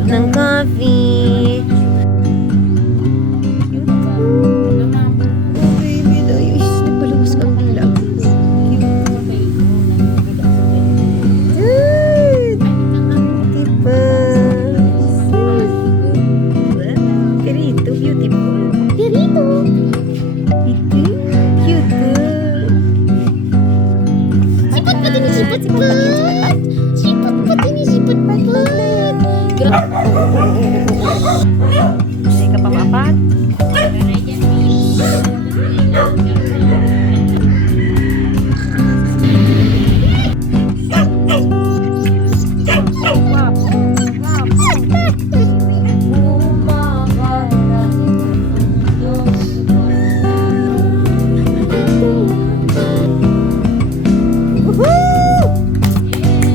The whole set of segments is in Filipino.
sarap ng coffee. Oh, baby, ayos. Nagpaluwas kang dila. Diba? Perito, beautiful. Perito. Cute. Sipot pa din, sipot pa. Sipot pa din, sipot pa. Hindi ka pa mapat?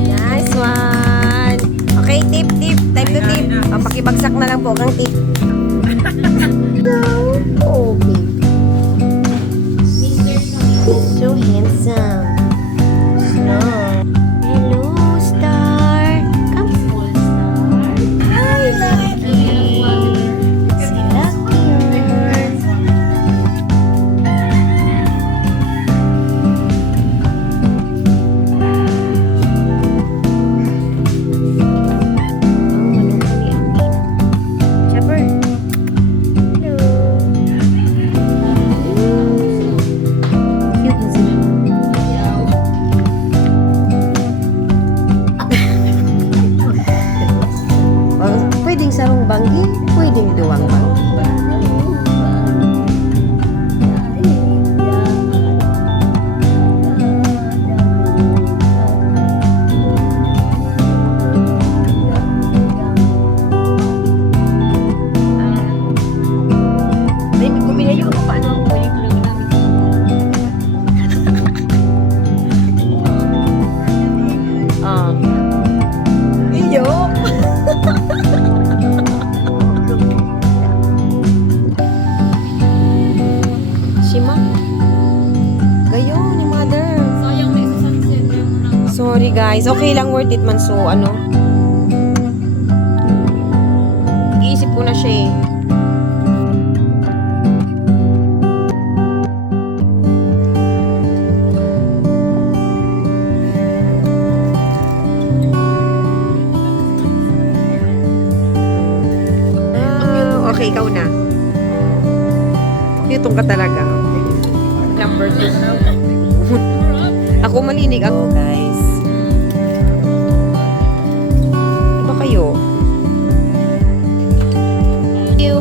Nice one! Okay, tip. Time to tip. Pakibagsak na lang po kang tip. Oh, baby. So handsome. No. Hello, star. Come. Hi, Lucky. Si Lucky. Chopper. Hello. Cute na sila. Pwedeng sarong banggi, pwedeng duwang banggi. Baby, kuminayo ko paano ang pwede ko lang namin. Iyo! Shima? Gayo ni mother. Sayang may sunset yung nang Sorry guys. Okay lang, worth it man. So, ano? Iisip ko na siya eh. Okay, ikaw na. Cute ka talaga. Number 2. Ako malinig ako, guys. Diba kayo? Thank you.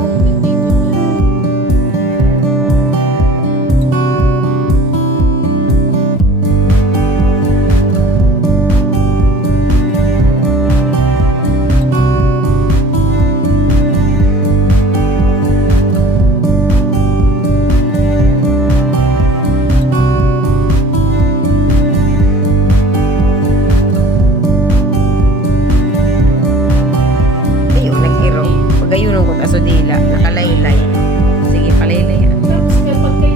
Pagayunan ko kasudila, nakalaylay. Sige, palaylay. kapag kayo